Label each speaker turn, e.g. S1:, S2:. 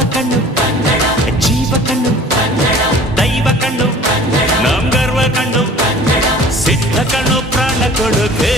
S1: பாவ கண்ணு ஜீவ கண்ணு தெய்வ கண்ணு நாம் கர்வ கண்ணு சித்த கண்ணு பிராண கொடுக்கு